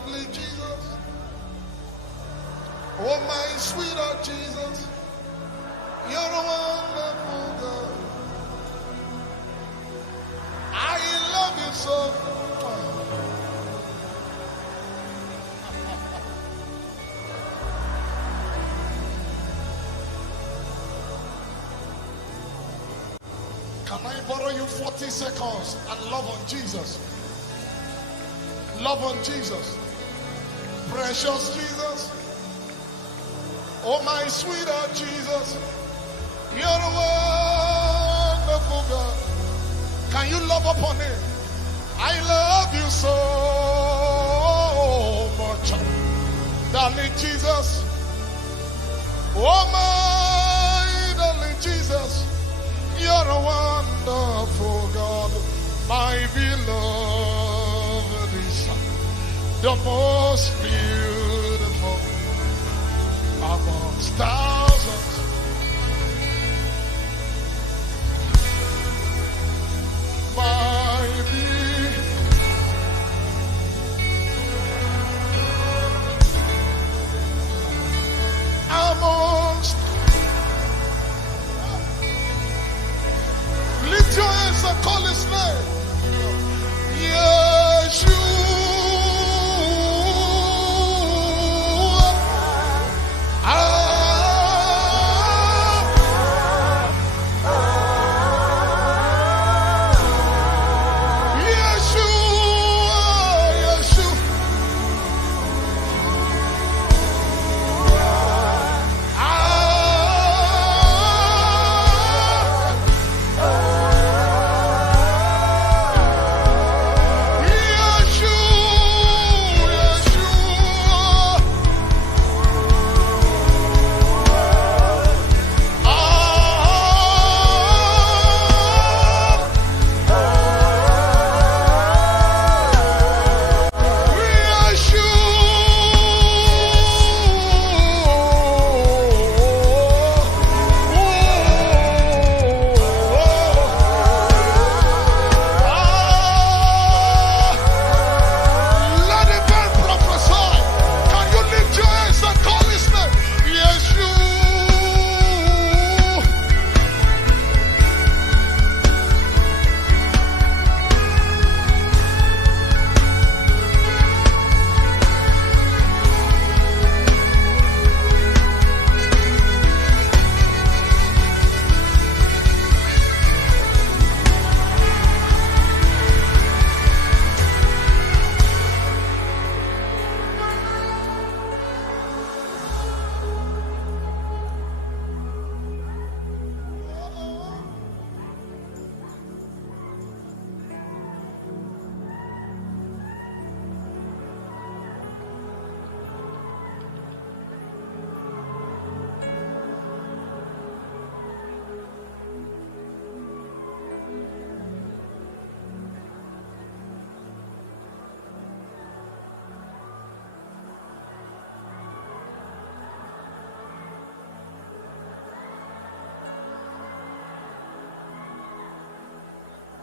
lovely Jesus. Oh, my sweetheart Jesus. You're a wonderful God. I love you so. Can I borrow you 40 seconds and love on Jesus? Love on Jesus. Precious Jesus. Oh, my sweetheart Jesus. You're a wonderful God. Can you love upon him? I love you so much. Darling Jesus. Oh, my darling Jesus. You're a wonderful God. My beloved is the most beautiful amongst thousands. My amongst. Lift your hands and call his name. Yeshua.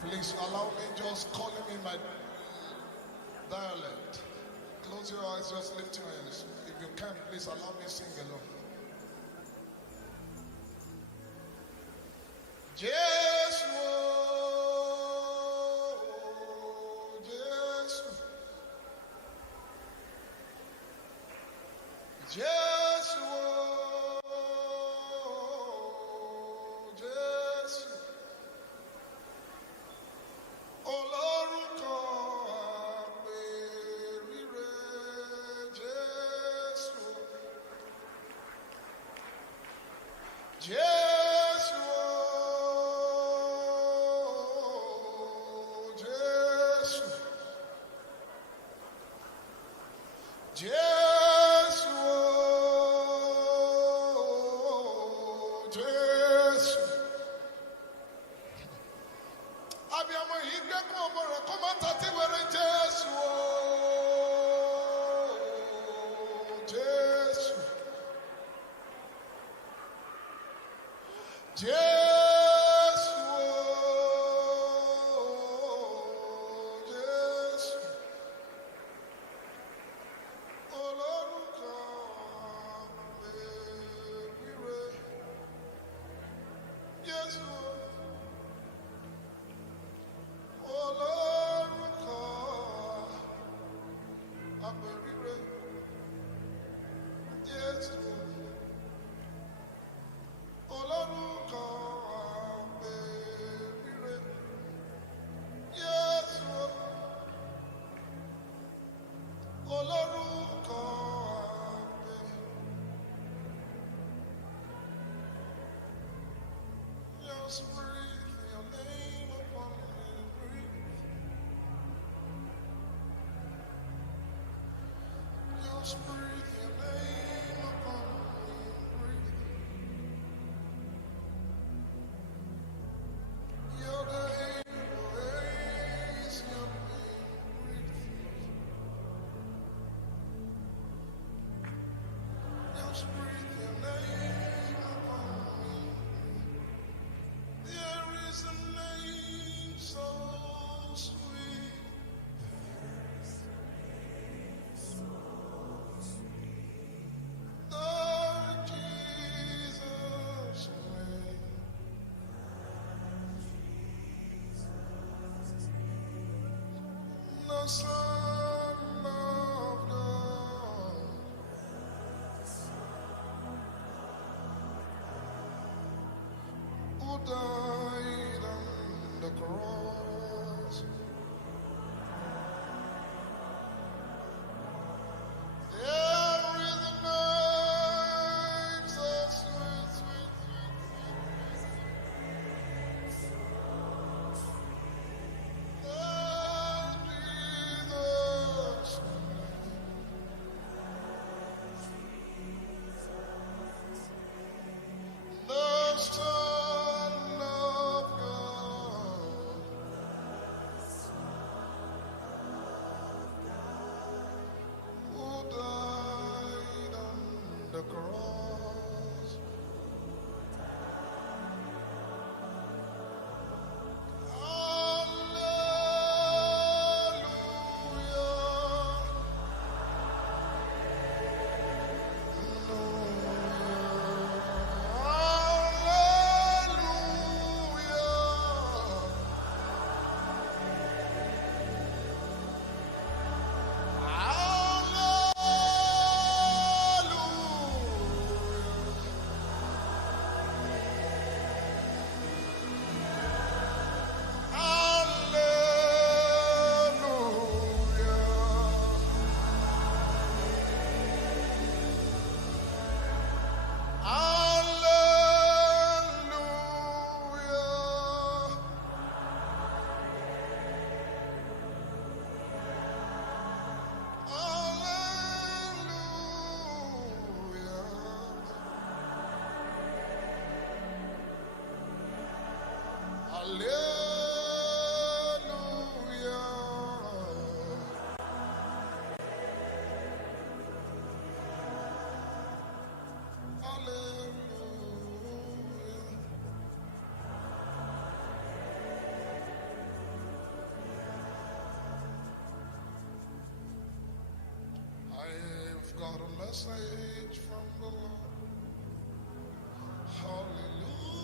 Please allow me just call him in my dialect. Close your eyes, just lift your hands. If you can, please allow me to sing along. Jesus, Jesus, Jesus, Jesus. Olórúkọ àpèrire Jésù. Jésù, Jésù. Jésù, Jésù. Abiyamọ yìí gbẹ́kún ọmọ rẹ̀ kó má tàtí wẹ̀rẹ̀ Jésù o. Jésù. Jésù o. Jésù. Just breathe your name upon me. Breathe your name, praise your name. Just breathe your name upon me. There is a name so sweet. The Jesus name. The Son of God. Who died on the cross. There is a name so sweet, sweet, sweet, sweet. The Jesus name. The Son of God. Who died on the cross. I've got a message from the Lord. Hallelujah.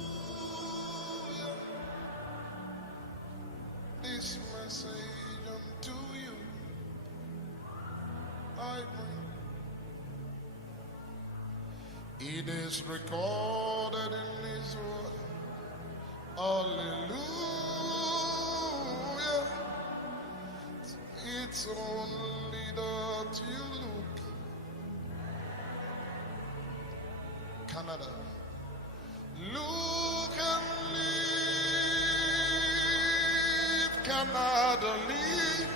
This message unto you I bring. It is recorded in His word. Hallelujah. It's only that you look. Canada. Look and live, Canada, live.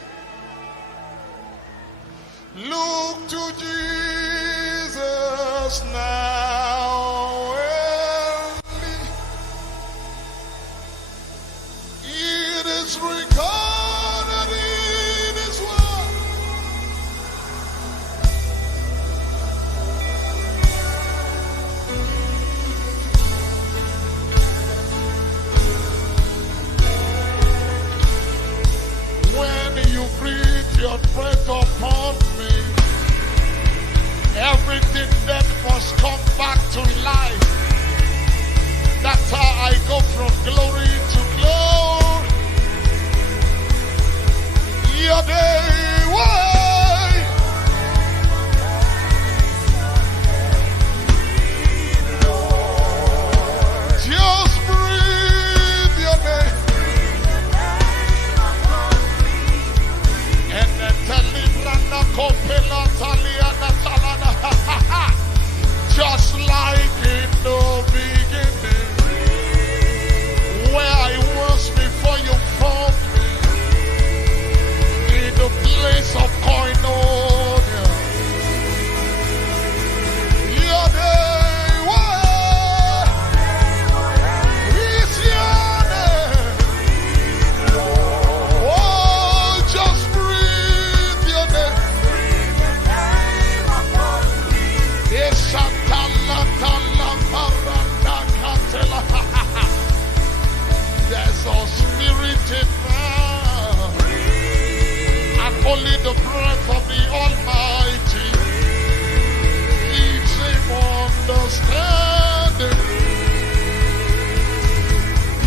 Look to Jesus now and live. It is recorded in His word. When you breathe your breath upon me, everything that must come back to life. That's how I go from glory to glory. Your day way. Just breathe your name. And then tell lifted now, and only the breath of the Almighty gives him understanding.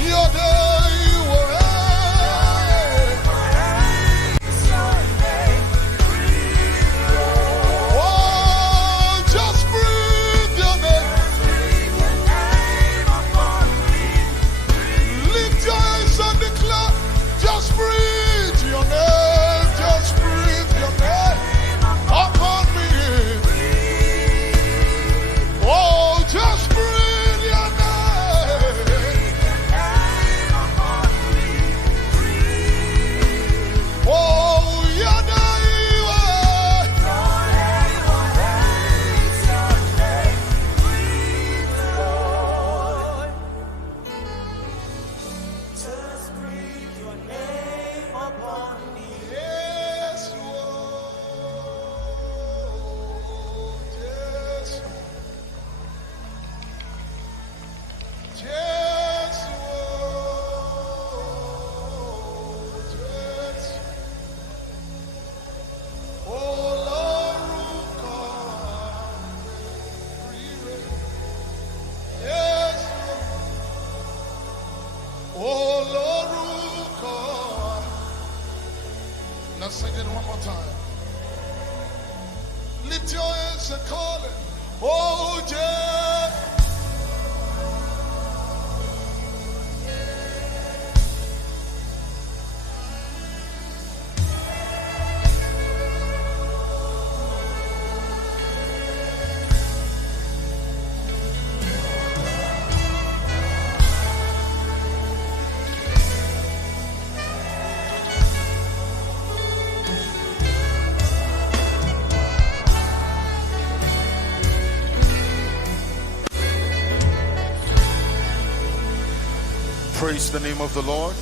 Your day will end. Oh, just breathe your name. Lift your hands and declare. Just breathe your name. Just breathe your name upon me. Oh, just breathe your name. Oh, your name. Just breathe your name upon me. Yes, Lord. Yes. Yes, Lord. Yes. Oh, Lord, come. Yes, Lord. Oh, Lord, come. Let's sing it one more time. Lift your hands and call it. Oh, yeah. Praise the name of the Lord.